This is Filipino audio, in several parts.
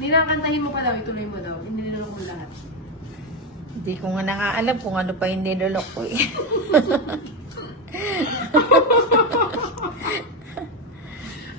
Ninakantahin mo pa daw, ituloy mo daw. Hindi nilolok mo lahat. Hindi ko nga nakaalam kung ano pa yung nilolok ko eh.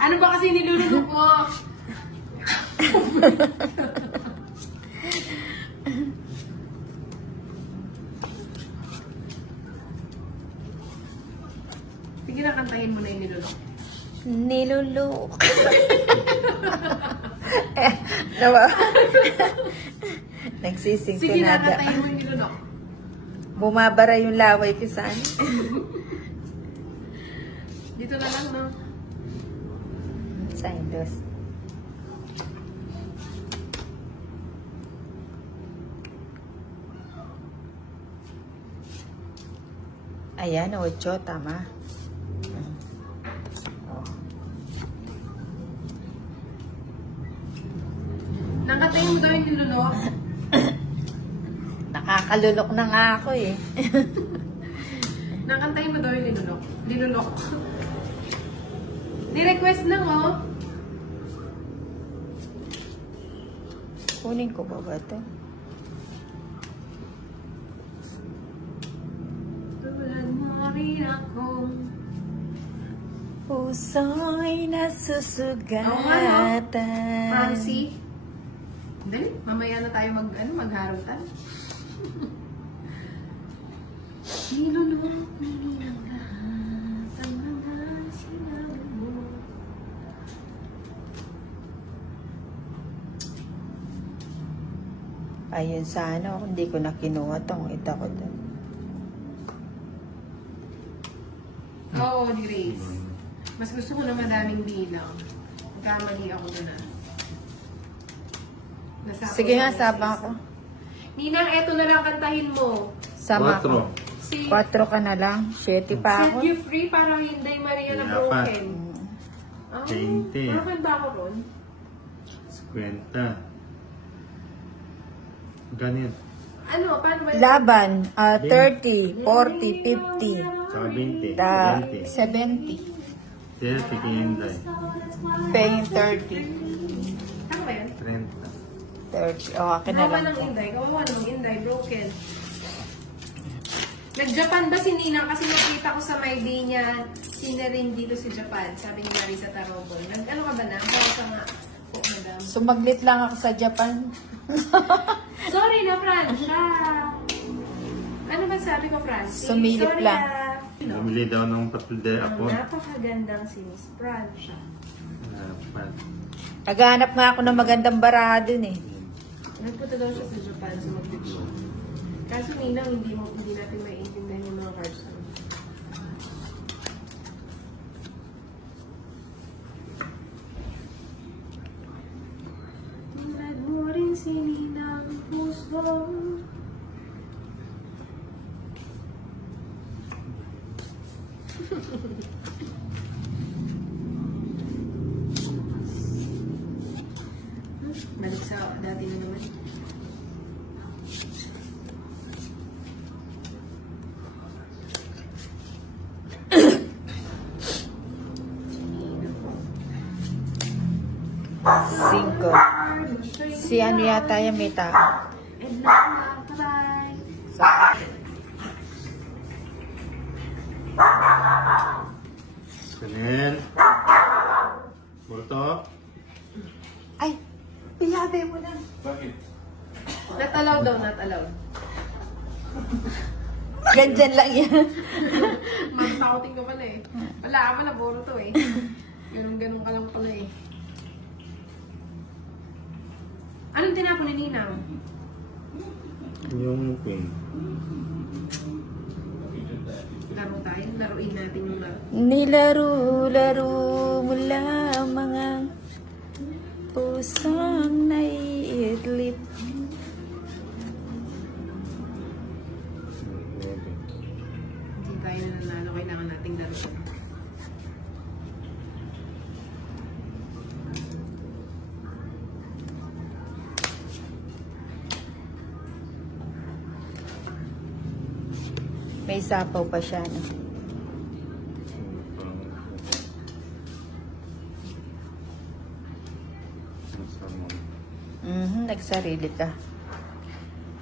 Ano ba kasi nilulunok mo? Sige na, kantahin mo na yung nilulok. Nilolok. Nawa. Nagsising Sige na, pinada. kantahin mo yung nilulok. Bumabara yung laway ko saan. Dito na lang, no? Sindos. Ayan, 8, tama. Nakatayin mo daw yung nilulok. Nakakalulok na nga ako eh. Nakantayin mo daw yung nilulok. Nilulok. Ni-request lang, oh. Kunin ko ba ito? Tulad mo rin akong puso'y nasusugatan. Francie. Dali, mamaya na tayo magharutan. Nilulok ng lahat ang mga sinabi mo. Ayun sana, hindi ko na kinuha tong ita ko doon. Oo, Grace. Mas gusto ko na madaming bilang. Kamali ako na. Sige nga, sabang ako. Ninang, eto na lang kantahin mo. Sama ko. 4 ka na lang. 7 pa Set ako. you free para Hinday Maria na broken. Ah, 20. ano kanta ako ron? 50. Ganyan. Ano, paano ba yun? Laban, 30, 40, 50, Saka 20. 70. 30 kiyenday. Paying 30. Ano ba yun? 30. 30. O, akin na Kawawa lang ng po. Hinday. Kawawa ng Hinday. Broken. Nag-Japan ba si Ninang? Kasi nakita ko sa my day niya, sinarin dito sa Japan. Sabi ni Marisa Tarobol. Ano ka ba na? Para sa nga po, madam. Sumaglit lang ako sa Japan. Sorry na, Francia. Ano ba sabi ko, Francie? Sumilip Sorry lang. Bumili daw ng patulde Ang ako. napakagandang si Miss Francia. Dapat. Naghahanap nga ako ng magandang baraha dun eh. Nagpunta daw siya sa Japan sa mag-picture. Kaso Ninang, hindi natin maiintindihan yung mga cards. Tulad mo rin si Ninang puso. Balik sa dati na naman. Cinco. Si ano yata yung may tao. And now, bye-bye. Ganyan. Bulto. Ay, piyabe mo na. Bakit? Not allowed daw, not allowed. Ganyan lang yan. Mag-touting ka pala eh. Wala ka pala, buro to eh. Ganun-ganun ka lang pala eh. Anong tinapon ni Ninang? Yung queen. Laro tayo? Laruin natin yung laro. Nilaro-laro mo lamang ang pusong naiidlip. Hindi tayo nanalo, kailangan nating laro. May sapaw pa siya, no? Nagsarili ka.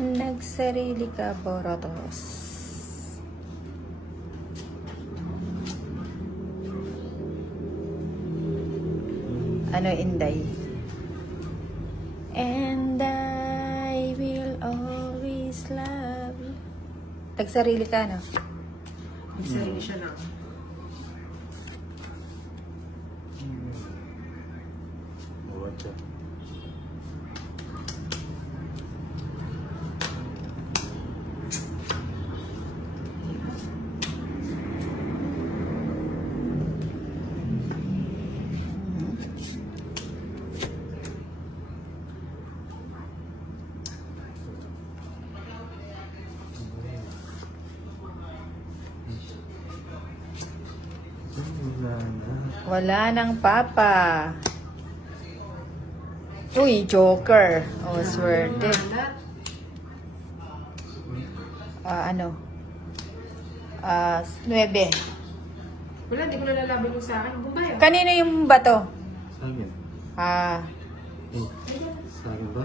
Nagsarili ka, Borotos. Ano, Inday? And I will always love you. Nagsarili ka, no? Nagsarili siya lang. What's up? Wala nang papa. Uy, Joker. Oh, swerte. Ano? 9. Wala, hindi ko na lalaban yung sa akin. Bumbayo. Kanino yung bato? Sa akin. Sa akin ba?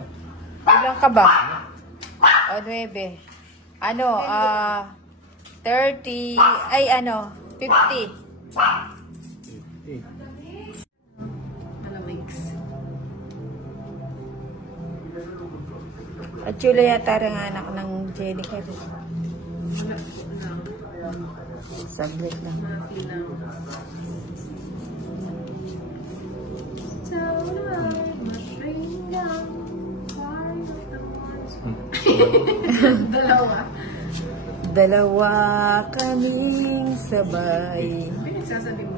Ilang ka ba? O, 9. Ano? 30. Ay, ano? 50. Malamix. At Chula yata rin anak ng Jenica. Wala ko lang. Saglit lang. Mapinaw. So, machine gun. Fire of the ones. Dalawa kaming sabay. Pinagsasabi mo.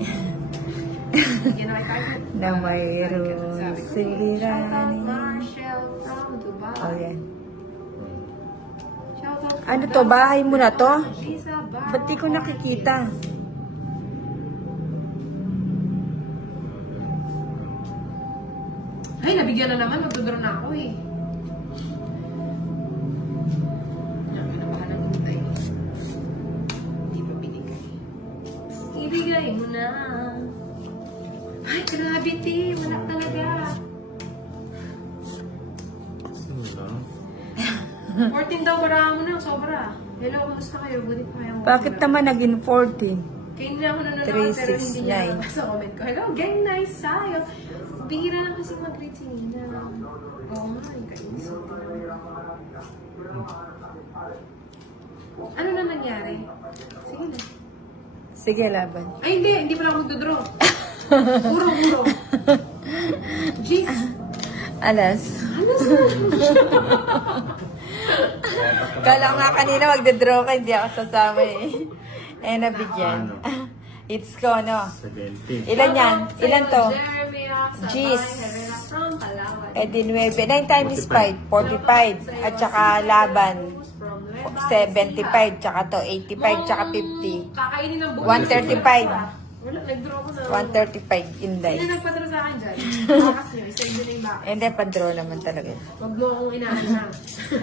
Yan na kayo. Na mayroon siliranin. Marshall from Dubai. Oh, yan. Shout out Ano to? Bahay mo na to? She's a bar. Ba't di ko nakikita? Ay, nabigyan na naman. Magdodoro na ako eh. Yan, pinabahan ng utay. Hindi pa binigay. Ibigay mo na. Ay, grabe, T. Wala talaga. Sino lang? 14 daw, barahan mo na. Sobra. Hello, kumusta kayo? Buti pa kayo. Bakit naman naging 40? Kaya na ako nanonood pero hindi 369. niya nabasa sa comment ko. Hello, gang nice sayo. Bihira lang kasi mag-greet si Nina. Oo nga, kainis. Ano na nangyari? Sige na. Sige, laban. Ay, hindi pala ako magdodraw. Puro. Jeez. Alas. Kala nga kanina magdadraw ka, hindi ako sasama eh. Eh, nabigyan. It's ko, no? 70. Ilan yan? Ilan to? Jeez. Eh, di 9. 9 times 5, 45. At saka laban, 75. Tsaka to, 85. Tsaka 50. Kakainin ng buo. 135. Wala, nag-draw ko na. 135, Inday. Sino nagpadraw sa akin dyan? Bakas nyo, isa nyo na yung bakas. Hindi, pa-draw naman talaga. Huwag mo akong inaanak.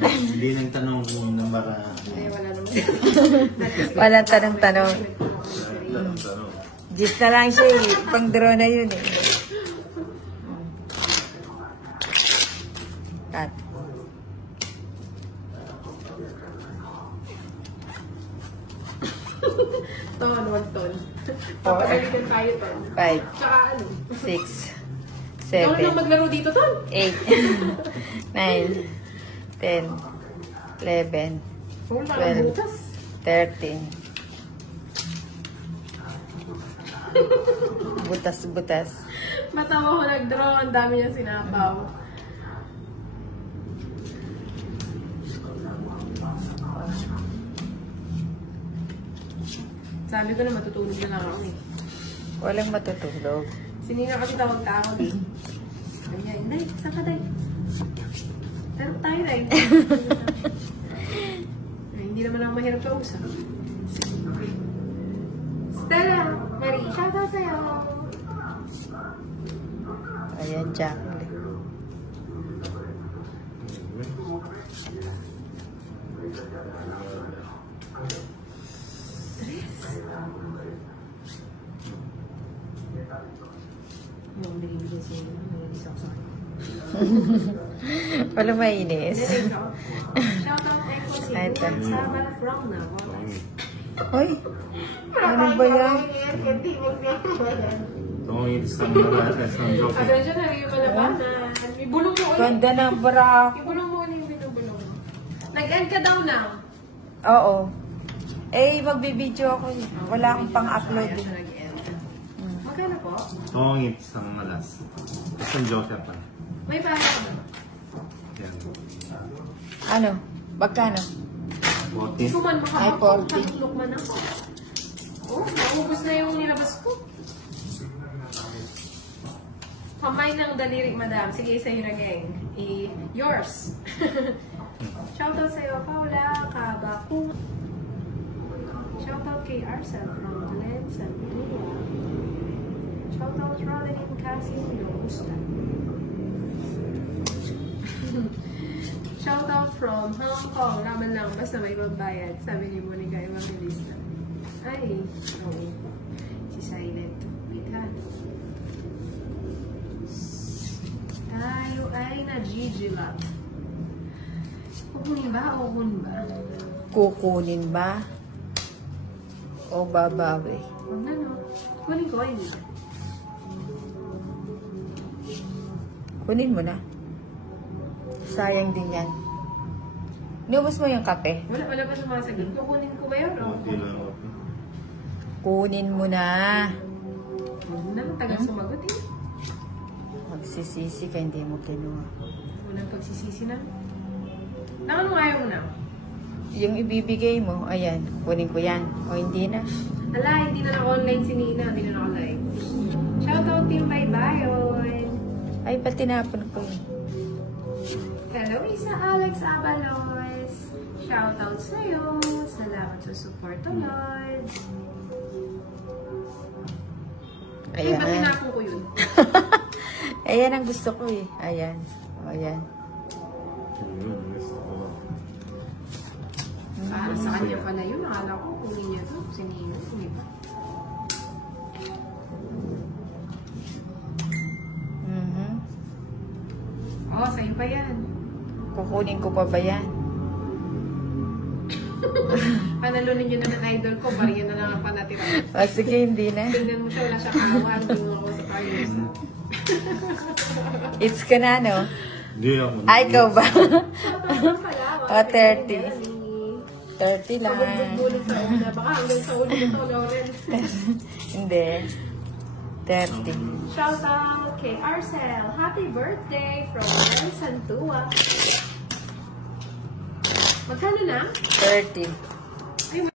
Hindi nang tanong kung nambara. Hindi, wala naman. Walang tanong-tanong. Tanong. Gis na lang siya eh. Pang-draw na yun eh. Cut. Ton, 1 ton. Papagalitan tayo, ton. 5, Tsaka ano? 6, Ikaw 7, lang maglaro dito, ton. 8, 9, 10, 11, Wala, 12, butas. 13. Butas-butas. Matawa ko nag-draw, ang dami niya sinapaw. Sabi ko na matutulog na lang ako eh. Walang matutulog. Sinina kasi tawag-tawag eh. Sabi niya, Inday, saan ka, Day? Pero tayo, Day. Hindi naman ako mahirap kausap. Stella, Marie, shout out sa'yo. Ayan, Jacqueline. Yung binibigyan sa'yo, nalilis ako sa akin. Walang mainis. Shout out Echo si Ay, ito. Duan Sabal from Navotas. Hoy, ano ba yan? Tungit sa mga isang joke. Pasensya na, hindi ko malabanan. Ibulong mo ulit. Ganda ng bra. Ibulong mo ulit yung binubulong mo. Nag-end ka daw na. Oo. Eh, magbibideo ako. Wala akong pang-upload. Kaya siya nag-end. Magkano po? Tungit sa mga alas. Isang joker pa. May bahay ka ba? Yan. Ano? Magkano? 40. Kuman mo ka Ay, ako. 40. Tatlok man ako. Oh, naubos na yung nilabas ko. Kamay ng daliri, madam. Sige, sa'yo na, gang. Yours. Shoutout sa'yo, Paula Kabaku. Shoutout kay Arcel from Glen Santua. Shoutout Rodeline Casino. Gusta. Shoutout from Hong Kong. Laban lang, basta may magbayad. Sabi ni Monica Evangelista. Ay, no. Si Silent. Wait, ha? Tayo ay na-gigilat. Kukunin ba o kun ba? Kukunin ba? O babawi? Huwag na, no? Kunin ko, hindi. Kunin mo na. Sayang din yan. Inubos mo yung kape? Wala pa sumasagot. Kukunin ko ba yun? O? 40 lang ako. Kunin mo na. Huwag na, tagal sumagot eh. Magsisisi ka, hindi mo kinuha. Walang pagsisisi na. Anong ayaw mo na? Yung ibibigay mo, ayan, kunin ko yan. O hindi na. Ala, hindi na online si Nina. Hindi na online. Shoutout team Bye-Bye. Ay, ba't tinapon ko yun? Hello, Isa Alex Abalos. Shoutout sa'yo. Salamat sa support, Lord. Ay, ba't Ayan. tinapon ko yun? Ayan ang gusto ko eh. Ayan. O, ayan. Yun, gusto ko. Para sa kanya pala yun. Nakala ko kunin niya to. Si Nina. Hindi ba? Oh, sa'yo pa yan. Kukunin ko pa ba yan? Panalunin niyo na ng idol ko. Bariya na lang ang panatira. O, sige, hindi na. Tingnan mo siya. Wala siya kawan. Tingnan ako sa Carlos. It's ka na, no? Hindi ako. Ay, ikaw ba? Shoutout pala. O, 30. 30 lang. Pagbubulit sa una. Baka hanggang sa ulo nito, Lauren. Hindi. 30. Shoutout kay Arcel. Happy birthday from Glen Santua. Magkano na? 30.